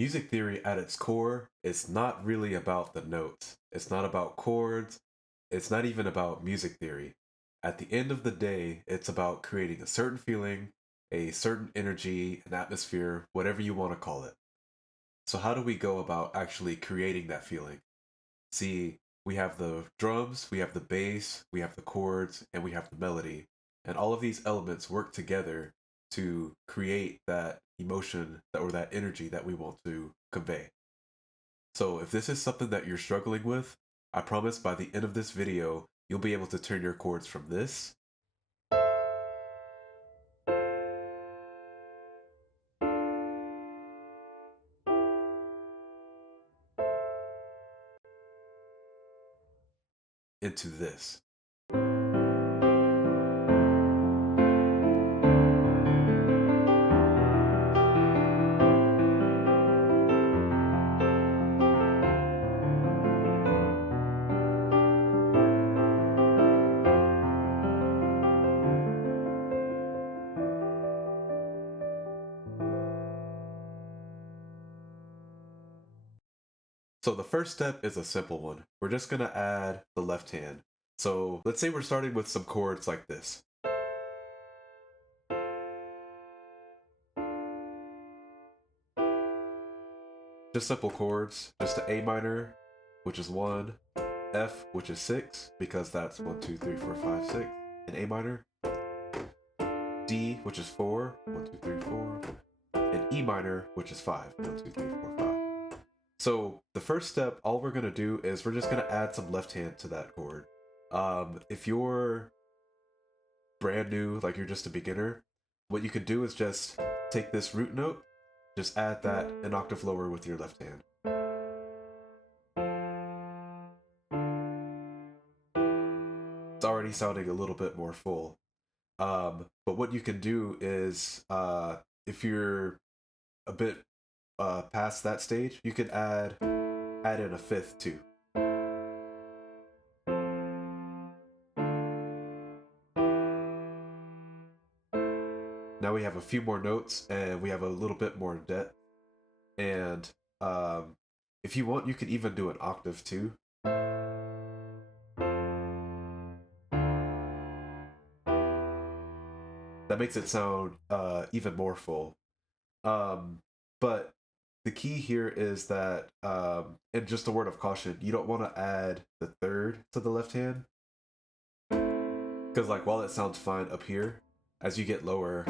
Music theory at its core is not really about the notes. It's not about chords. It's not even about music theory. At the end of the day, it's about creating a certain feeling, a certain energy, an atmosphere, whatever you want to call it. So, how do we go about actually creating that feeling? See, we have the drums, we have the bass, we have the chords, and we have the melody. And all of these elements work together to create that emotion or that energy that we want to convey. So if this is something that you're struggling with, I promise by the end of this video, you'll be able to turn your chords from this into this. So the first step is a simple one. We're just gonna add the left hand. So let's say we're starting with some chords like this. Just simple chords, just the A minor, which is 1, F, which is 6, because that's 1, 2, 3, 4, 5, 6, in A minor, D, which is 4, 1, 2, 3, 4, and E minor, which is 5, 1, 2, 3, 4, 5. So the first step, all we're gonna do is we're just gonna add some left hand to that chord. If you're brand new, like you're just a beginner, what you could do is just take this root note, just add that an octave lower with your left hand. It's already sounding a little bit more full. But what you can do is, if you're a bit past that stage, you could add in a fifth too. Now we have a few more notes and we have a little bit more depth. And if you want, you could even do an octave too. That makes it sound even more full. But the key here is that, and just a word of caution, you don't want to add the third to the left hand. Because like while it sounds fine up here, as you get lower,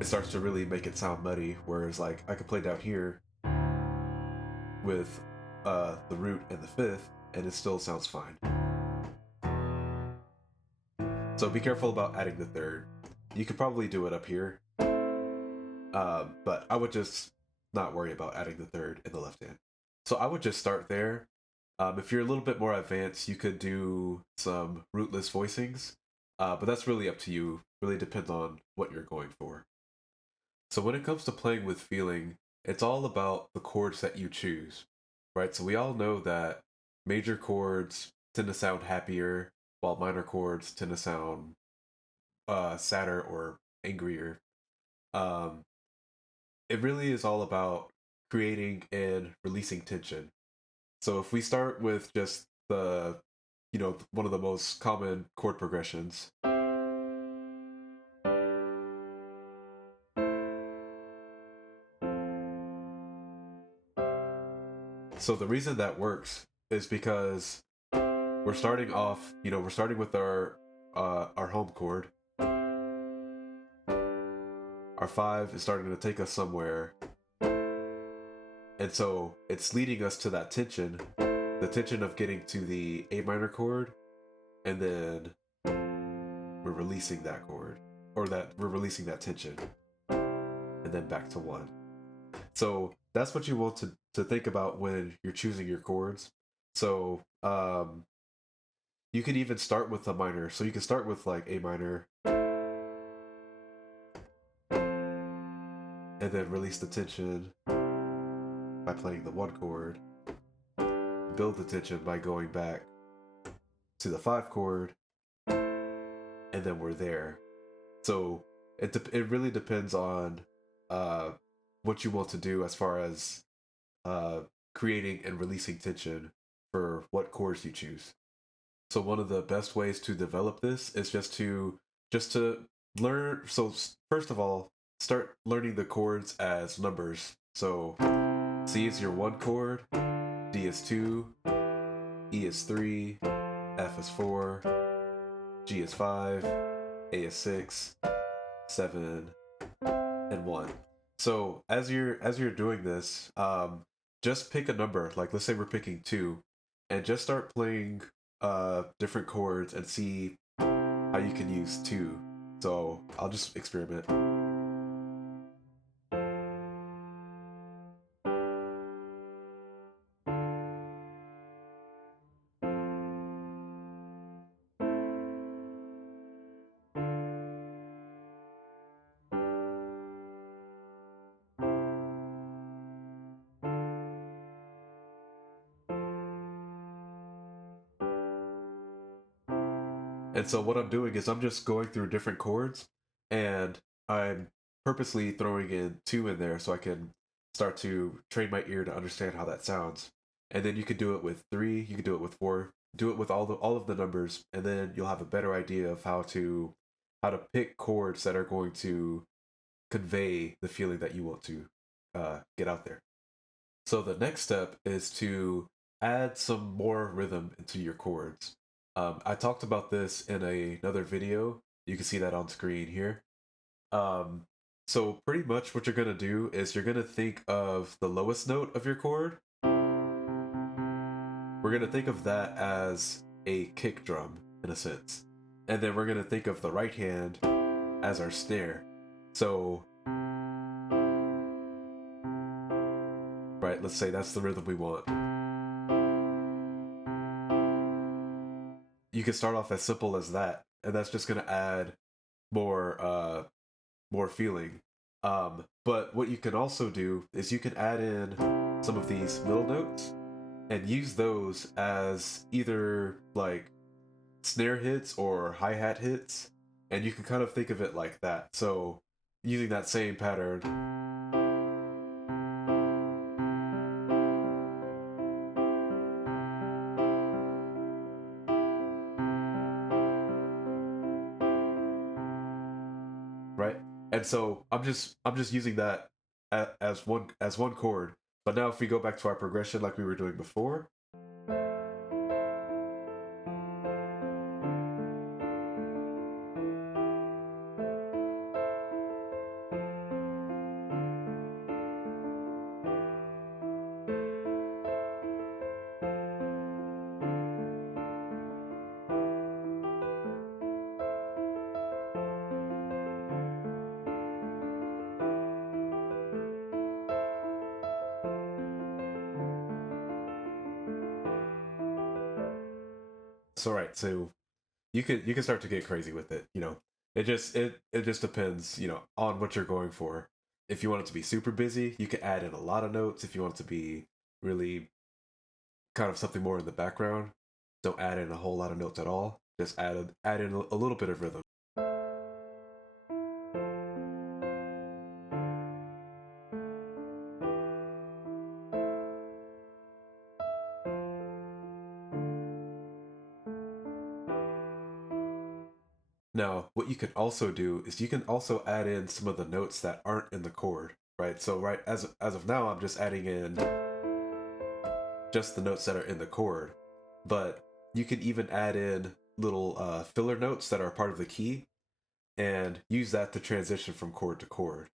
it starts to really make it sound muddy. Whereas like I could play down here with the root and the fifth, and it still sounds fine. So be careful about adding the third. You could probably do it up here, but I would just not worry about adding the third in the left hand. So I would just start there. If you're a little bit more advanced, you could do some rootless voicings, but that's really up to you. Really depends on what you're going for. So when it comes to playing with feeling, it's all about the chords that you choose, right? So we all know that major chords tend to sound happier, while minor chords tend to sound sadder or angrier. It really is all about creating and releasing tension. So if we start with just the, one of the most common chord progressions. So the reason that works is because we're starting off, we're starting with our home chord. Our 5 is starting to take us somewhere. And so it's leading us to that tension, the tension of getting to the A minor chord, and then we're releasing that chord, or that we're releasing that tension, and then back to 1. So that's what you want to think about when you're choosing your chords. So you can even start with a minor. So you can start with like A minor, and then release the tension by playing the 1 chord, build the tension by going back to the 5 chord, and then we're there. So it really depends on uh, what you want to do as far as uh, creating and releasing tension for what chords you choose. So one of the best ways to develop this is just to learn. So first of all, start learning the chords as numbers. So C is your one chord, D is two, E is three, F is four, G is five, A is six, seven, and one. So as you're doing this, just pick a number. Like let's say we're picking two, and just start playing different chords and see how you can use two. So I'll just experiment. And so what I'm doing is I'm just going through different chords, and I'm purposely throwing in two in there so I can start to train my ear to understand how that sounds. And then you can do it with three, you can do it with four, do it with all of the numbers, and then you'll have a better idea of how to pick chords that are going to convey the feeling that you want to get out there. So the next step is to add some more rhythm into your chords. I talked about this in another video. You can see that on screen here. Um, so pretty much what you're gonna do is you're gonna think of the lowest note of your chord. We're gonna think of that as a kick drum in a sense, and then we're gonna think of the right hand as our snare. So right, let's say that's the rhythm we want. You can start off as simple as that, and that's just gonna add more feeling. But what you can also do is you can add in some of these middle notes and use those as either like snare hits or hi-hat hits, and you can kind of think of it like that. So using that same pattern. Right? And so I'm just using that as one chord. But now if we go back to our progression like we were doing before, so right, so you can start to get crazy with it. It just depends, on what you're going for. If you want it to be super busy, you can add in a lot of notes. If you want it to be really kind of something more in the background, don't add in a whole lot of notes at all. Just add in a little bit of rhythm. Now, what you can also do is you can also add in some of the notes that aren't in the chord, right? So right as of now, I'm just adding in just the notes that are in the chord, but you can even add in little filler notes that are part of the key and use that to transition from chord to chord.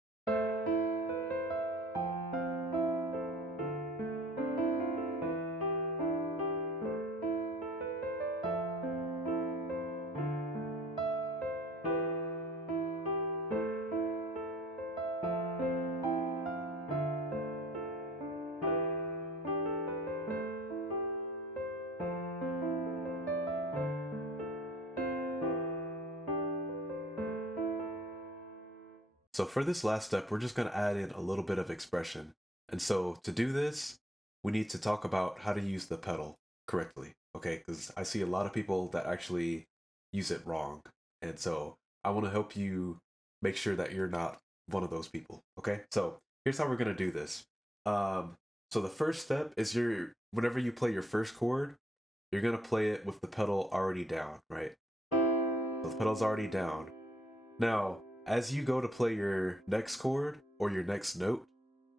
So for this last step, we're just going to add in a little bit of expression. And so to do this, we need to talk about how to use the pedal correctly, okay? Because I see a lot of people that actually use it wrong. And so I want to help you make sure that you're not one of those people. Okay, so here's how we're gonna do this. So the first step is whenever you play your first chord, you're gonna play it with the pedal already down, right? So the pedal's already down. Now, as you go to play your next chord or your next note,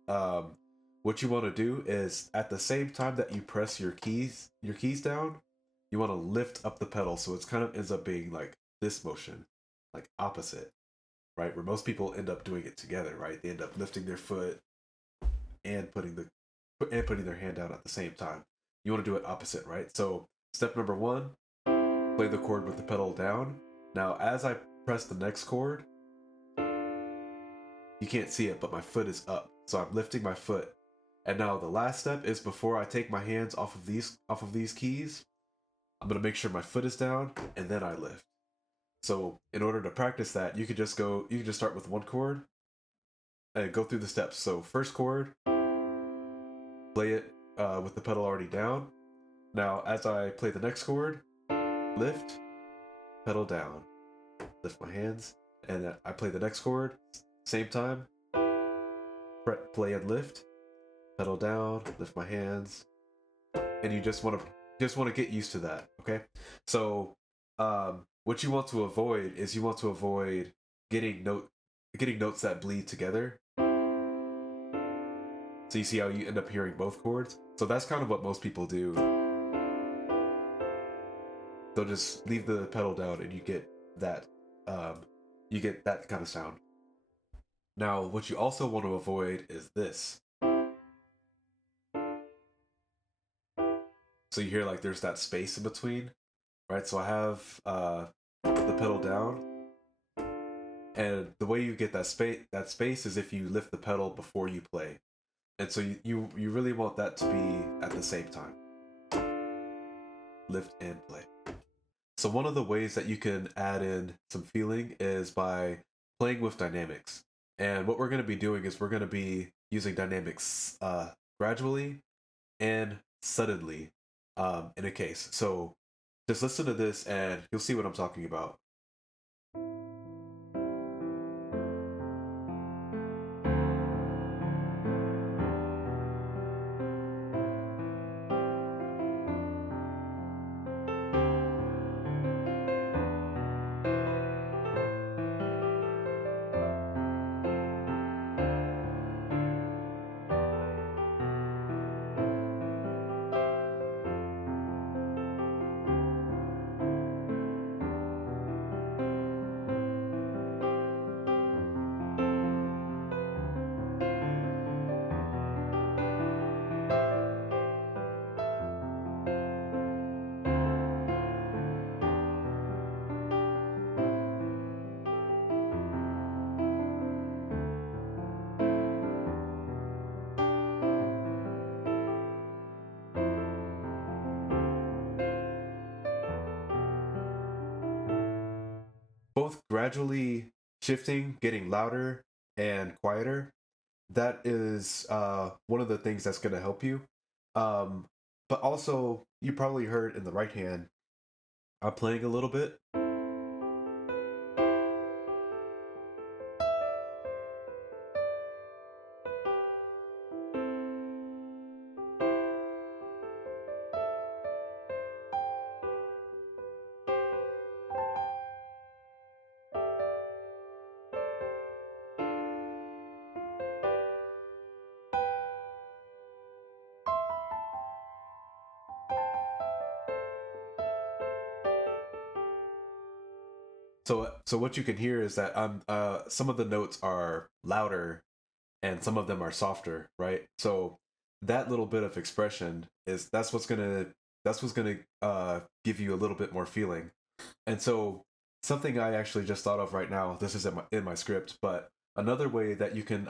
um, what you want to do is at the same time that you press your keys down, you want to lift up the pedal, so it's kind of ends up being like this motion, like opposite, right? Where most people end up doing it together, right? They end up lifting their foot and putting their hand down at the same time. You want to do it opposite, right? So step number one, play the chord with the pedal down. Now, as I press the next chord, you can't see it, but my foot is up, so I'm lifting my foot. And now the last step is before I take my hands off of these keys, I'm gonna make sure my foot is down, and then I lift. So in order to practice that, you can just start with one chord and go through the steps. So first chord, play it with the pedal already down. Now as I play the next chord, lift, pedal down, lift my hands, and I play the next chord, same time, play and lift, pedal down, lift my hands, and you just want to get used to that. Okay, so what you want to avoid is getting notes that bleed together. So you see how you end up hearing both chords. So that's kind of what most people do. They'll just leave the pedal down, and that um, you get that kind of sound. Now, what you also want to avoid is this. So you hear like there's that space in between, right? So I have the pedal down, and the way you get that space is if you lift the pedal before you play. And so you really want that to be at the same time. Lift and play. So one of the ways that you can add in some feeling is by playing with dynamics. And what we're going to be doing is we're going to be using dynamics gradually and suddenly in a case. So just listen to this and you'll see what I'm talking about. Both gradually shifting, getting louder and quieter. That is one of the things that's going to help you. Um, but also, you probably heard in the right hand, I'm playing a little bit. So what you can hear is that some of the notes are louder and some of them are softer, right? So that little bit of expression is that's what's gonna give you a little bit more feeling. And so something I actually just thought of right now. This is in my script, but another way that you can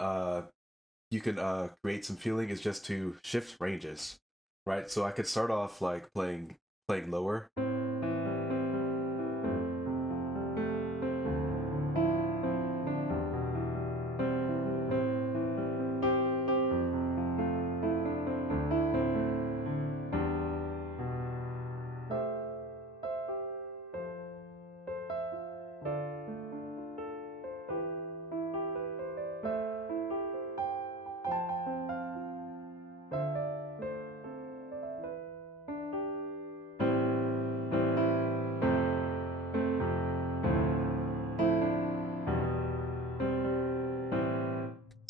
create some feeling is just to shift ranges, right? So I could start off like playing lower.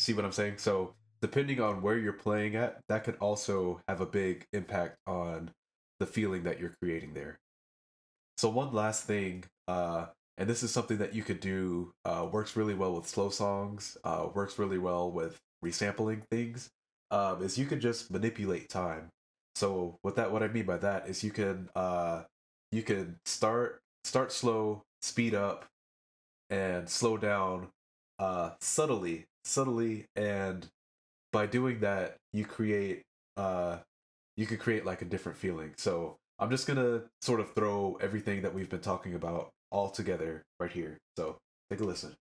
See what I'm saying? So depending on where you're playing at, that could also have a big impact on the feeling that you're creating there. So one last thing, and this is something that you could do, works really well with slow songs, works really well with resampling things, is you can just manipulate time. So what I mean by that is you can start slow, speed up, and slow down subtly, and by doing that uh you could create like a different feeling. So I'm just gonna sort of throw everything that we've been talking about all together right here. So take a listen.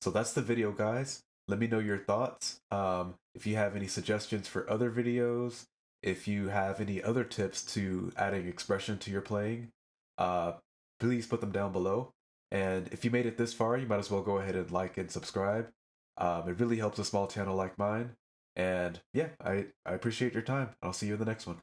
So that's the video, guys. Let me know your thoughts. If you have any suggestions for other videos, if you have any other tips to adding expression to your playing, uh, please put them down below. And if you made it this far, you might as well go ahead and like and subscribe. It really helps a small channel like mine. And yeah, I appreciate your time. I'll see you in the next one.